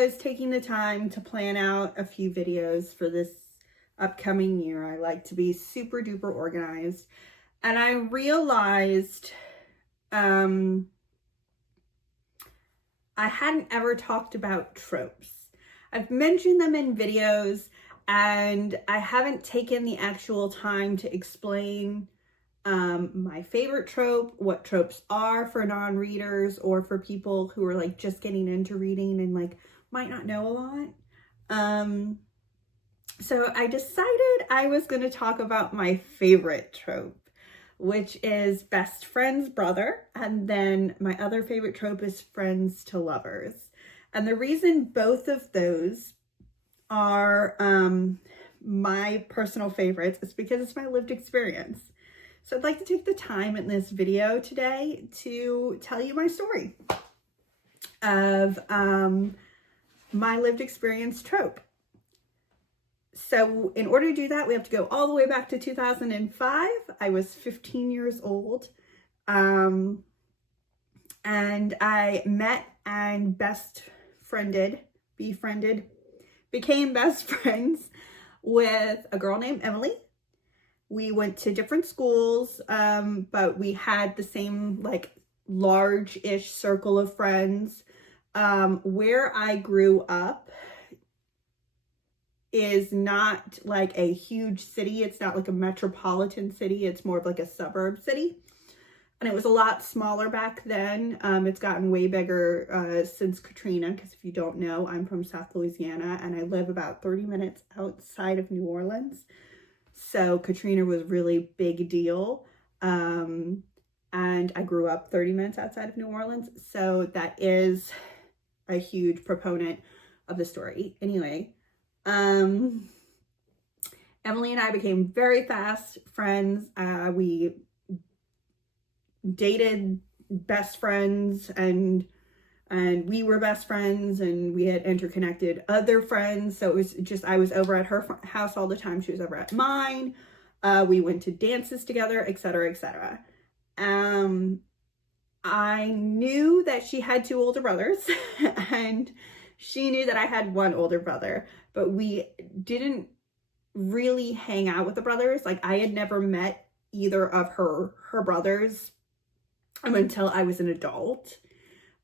was taking the time to plan out a few videos for this upcoming year. I like to be super duper organized. And I realized I hadn't ever talked about tropes. I've mentioned them in videos, and I haven't taken the actual time to explain my favorite trope, what tropes are for non-readers or for people who are like just getting into reading and like might not know a lot. So I decided I was going to talk about my favorite trope, which is best friend's brother. And then my other favorite trope is friends to lovers. And the reason both of those are my personal favorites is because it's my lived experience. So I'd like to take the time in this video today to tell you my story of my lived experience trope. So in order to do that, we have to go all the way back to 2005. I was 15 years old. And I met and became best friends with a girl named Emily. We went to different schools, but we had the same like large-ish circle of friends. Where I grew up is not like a huge city. It's not like a metropolitan city. It's more of like a suburb city. And it was a lot smaller back then. It's gotten way bigger since Katrina, because if you don't know, I'm from South Louisiana and I live about 30 minutes outside of New Orleans. So Katrina was really big deal. And I grew up 30 minutes outside of New Orleans. So that is a huge proponent of the story. Anyway, Emily and I became very fast friends. We dated best friends and we were best friends, and we had interconnected other friends. So it was just, I was over at her house all the time. She was over at mine. We went to dances together, etc., etc. I knew that she had 2 older brothers and she knew that I had 1 older brother, but we didn't really hang out with the brothers. Like I had never met either of her brothers until I was an adult.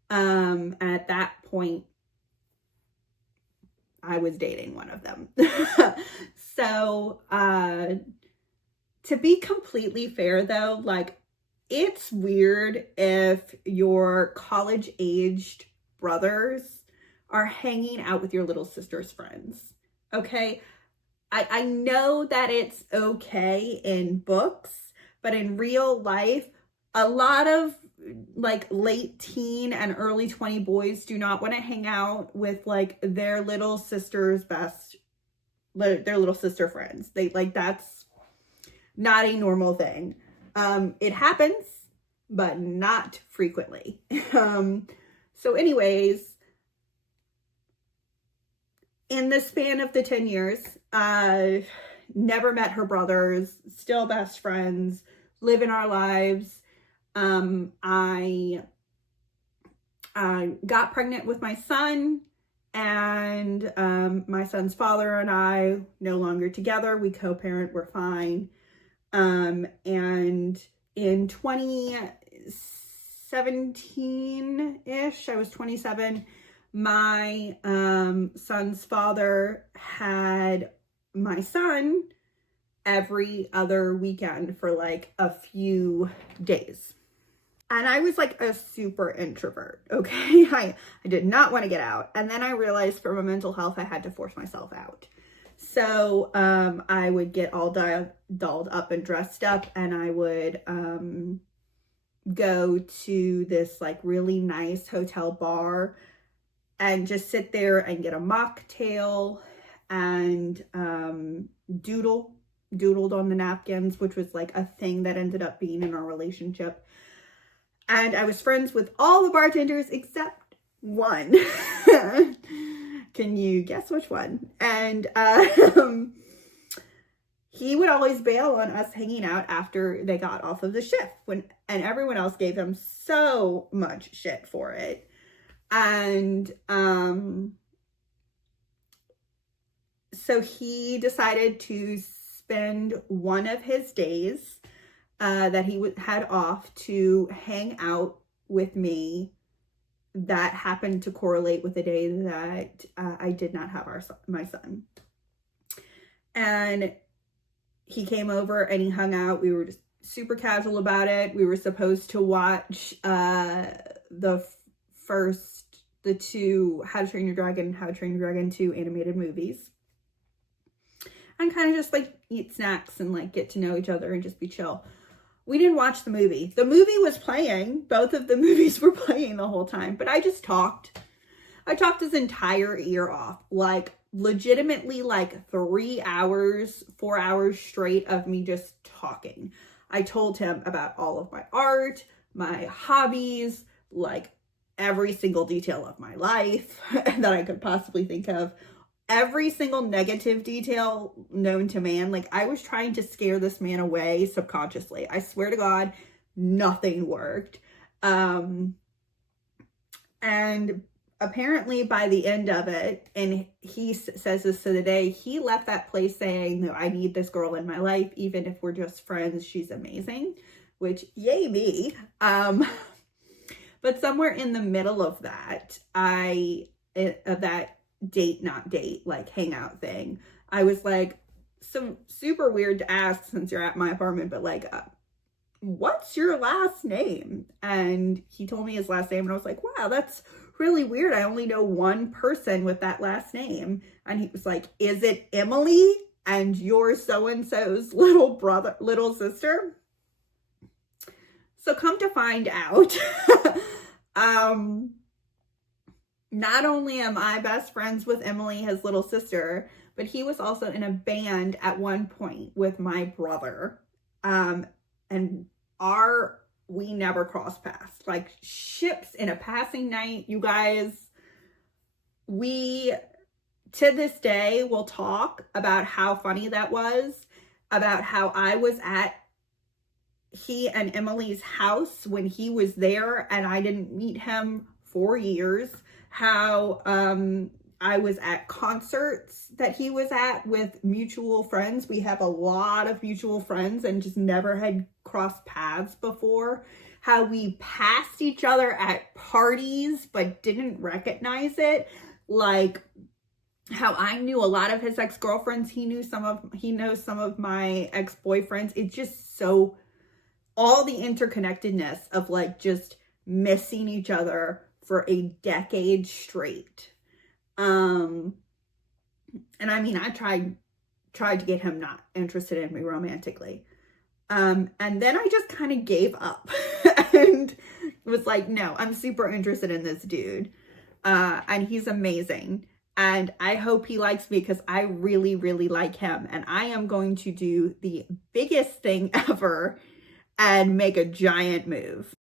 And at that point, I was dating one of them. So, to be completely fair though, like it's weird if your college-aged brothers are hanging out with your little sister's friends, okay? I know that it's okay in books, but in real life, a lot of like late teen and early 20 boys do not want to hang out with like their little sister's their little sister friends. They like, that's not a normal thing. It happens, but not frequently. So anyways, in the span of the 10 years, I never met her brothers, still best friends, living our lives. I got pregnant with my son, and my son's father and I no longer together. We co-parent, we're fine. And in 2017-ish, I was 27, my son's father had my son every other weekend for like a few days. And I was like a super introvert, okay? I did not want to get out. And then I realized for my mental health, I had to force myself out. So I would get all dolled up and dressed up, and I would go to this like really nice hotel bar and just sit there and get a mocktail and doodled on the napkins, which was like a thing that ended up being in our relationship. And I was friends with all the bartenders except one. Can you guess which one? And he would always bail on us hanging out after they got off of the shift, and everyone else gave him so much shit for it. And So he decided to spend one of his days that he had off to hang out with me. That happened to correlate with the day that I did not have my son. And he came over and he hung out. We were just super casual about it. We were supposed to watch the two How to Train Your Dragon and How to Train Your Dragon 2 animated movies. And kind of just like eat snacks and like get to know each other and just be chill. We didn't watch the movie. The movie was playing. Both of the movies were playing the whole time. But I just talked. I talked his entire ear off. Like legitimately like 3 hours, 4 hours straight of me just talking. I told him about all of my art, my hobbies, like every single detail of my life that I could possibly think of. Every single negative detail known to man. Like I was trying to scare this man away subconsciously. I swear to God, nothing worked. And apparently by the end of it, and he says this to the day, he left that place saying, no, I need this girl in my life. Even if we're just friends, she's amazing, which yay me. But somewhere in the middle of that, that date, not date, like hangout thing, I was like, so super weird to ask since you're at my apartment, but like, what's your last name? And he told me his last name and I was like, wow, that's really weird. I only know one person with that last name. And he was like, is it Emily? And you're so-and-so's little sister? So come to find out, not only am I best friends with Emily, his little sister, but he was also in a band at one point with my brother. And we never crossed paths. Like ships in a passing night, you guys. We, to this day, will talk about how funny that was, about how I was at he and Emily's house when he was there and I didn't meet him for years. How I was at concerts that he was at with mutual friends. We have a lot of mutual friends and just never had crossed paths before. How we passed each other at parties but didn't recognize it. Like how I knew a lot of his ex-girlfriends. He knows some of my ex-boyfriends. It's just so, all the interconnectedness of like just missing each other for a decade straight. And I mean, I tried to get him not interested in me romantically. And then I just kind of gave up and was like, no, I'm super interested in this dude. And he's amazing. And I hope he likes me because I really, really like him. And I am going to do the biggest thing ever and make a giant move.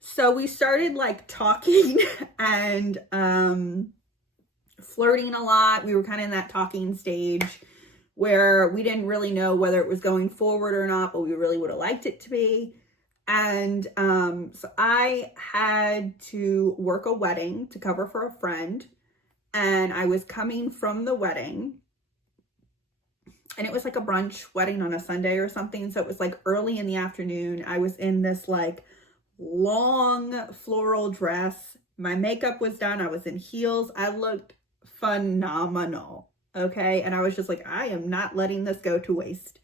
So we started like talking and flirting a lot. We were kind of in that talking stage where we didn't really know whether it was going forward or not, but we really would have liked it to be. And so I had to work a wedding to cover for a friend. And I was coming from the wedding. And it was like a brunch wedding on a Sunday or something. So it was like early in the afternoon. I was in this like long floral dress. My makeup was done. I was in heels. I looked phenomenal. Okay. And I was just like, I am not letting this go to waste.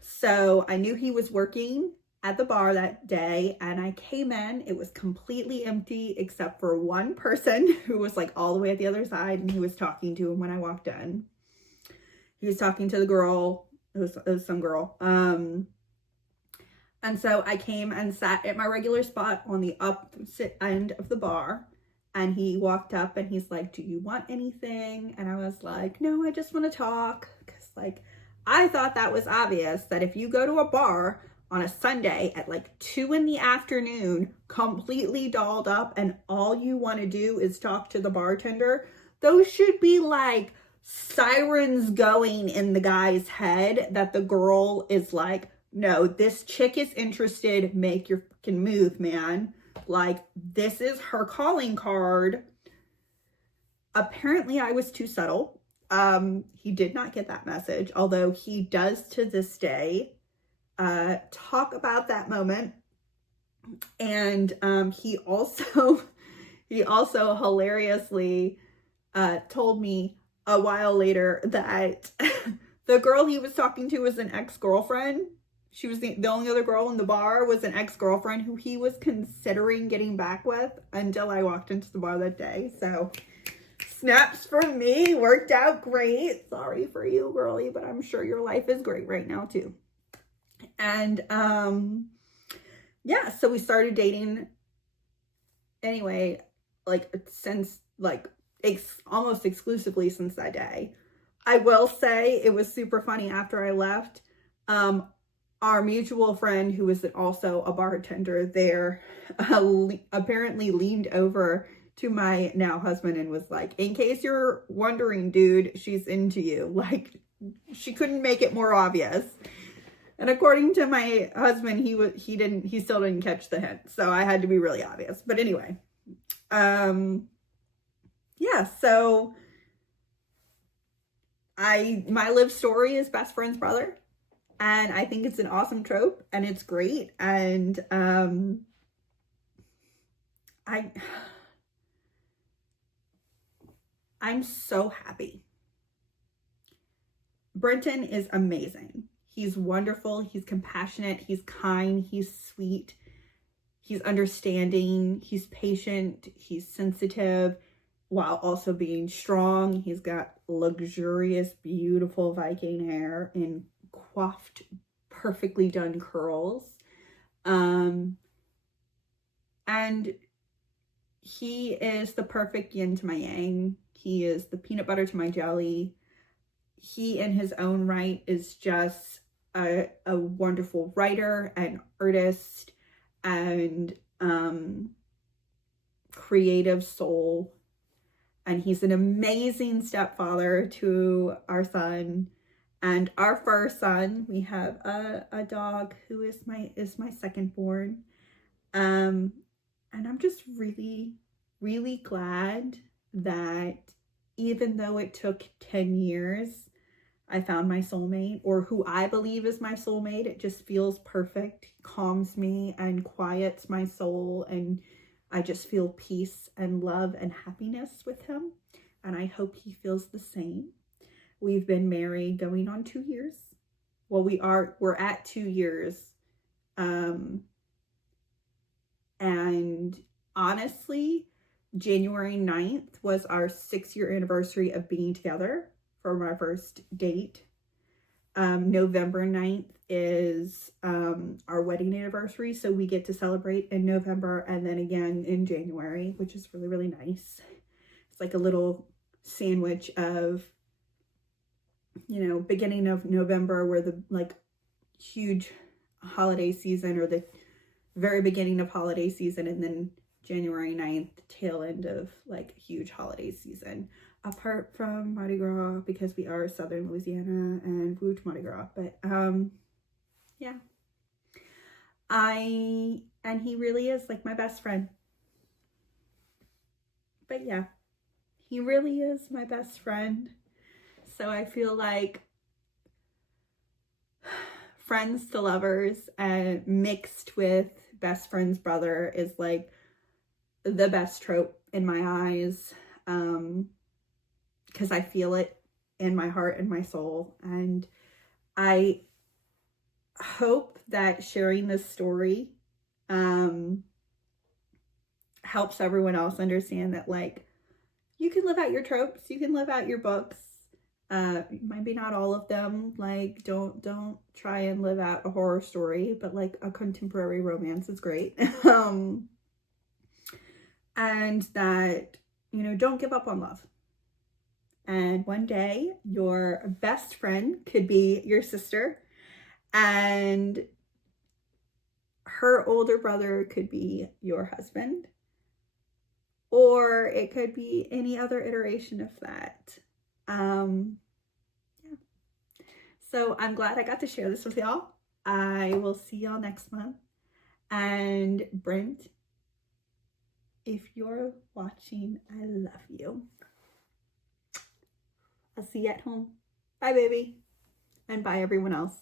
So I knew he was working at the bar that day and I came in. It was completely empty except for one person who was like all the way at the other side and he was talking to him when I walked in. He was talking to the girl. It was some girl. And so I came and sat at my regular spot on the opposite end of the bar. And he walked up and he's like, do you want anything? And I was like, no, I just want to talk. Because like, I thought that was obvious that if you go to a bar on a Sunday at like 2 p.m, completely dolled up and all you want to do is talk to the bartender, those should be like sirens going in the guy's head that the girl is like, no, this chick is interested. Make your fucking move, man. Like, this is her calling card. Apparently, I was too subtle. He did not get that message, although he does to this day talk about that moment. And he also hilariously told me a while later that the girl he was talking to was an ex-girlfriend. She was the only other girl in the bar was an ex-girlfriend who he was considering getting back with until I walked into the bar that day. So snaps from me, worked out great. Sorry for you, girlie, but I'm sure your life is great right now too. And yeah, so we started dating anyway, like since like almost exclusively since that day. I will say it was super funny after I left. Our mutual friend, who was also a bartender there, apparently leaned over to my now husband and was like, "In case you're wondering, dude, she's into you." Like, she couldn't make it more obvious. And according to my husband, he still didn't catch the hint. So I had to be really obvious. But anyway, yeah, so my live story is best friend's brother. And I think it's an awesome trope and it's great. And I'm so happy. Brenton is amazing. He's wonderful. He's compassionate. He's kind. He's sweet. He's understanding. He's patient. He's sensitive while also being strong. He's got luxurious, beautiful Viking hair in coiffed, perfectly done curls. And he is the perfect yin to my yang. He is the peanut butter to my jelly. He in his own right is just a wonderful writer and artist and creative soul. And he's an amazing stepfather to our son. And our first son, we have a dog who is my second born. And I'm just really, really glad that even though it took 10 years, I found my soulmate, or who I believe is my soulmate. It just feels perfect, calms me and quiets my soul. And I just feel peace and love and happiness with him. And I hope he feels the same. We've been married going on 2 years. Well, we're at 2 years. And honestly, January 9th was our 6-year anniversary of being together for my first date. November 9th is our wedding anniversary. So we get to celebrate in November and then again in January, which is really, really nice. It's like a little sandwich of, you know, beginning of November where the like huge holiday season, or the very beginning of holiday season, and then January 9th, tail end of like huge holiday season. Apart from Mardi Gras, because we are Southern Louisiana and Woot Mardi Gras. But yeah. And he really is like my best friend. But yeah, he really is my best friend. So I feel like friends to lovers and mixed with best friend's brother is like the best trope in my eyes. Because I feel it in my heart and my soul. And I hope that sharing this story helps everyone else understand that, like, you can live out your tropes, you can live out your books. Maybe not all of them. Like, don't try and live out a horror story, but like a contemporary romance is great. And that, you know, don't give up on love. And one day your best friend could be your sister, and her older brother could be your husband, or it could be any other iteration of that. Yeah. So I'm glad I got to share this with y'all. I will see y'all next month. And Brent, if you're watching, I love you. I'll see you at home. Bye, baby. And bye, everyone else.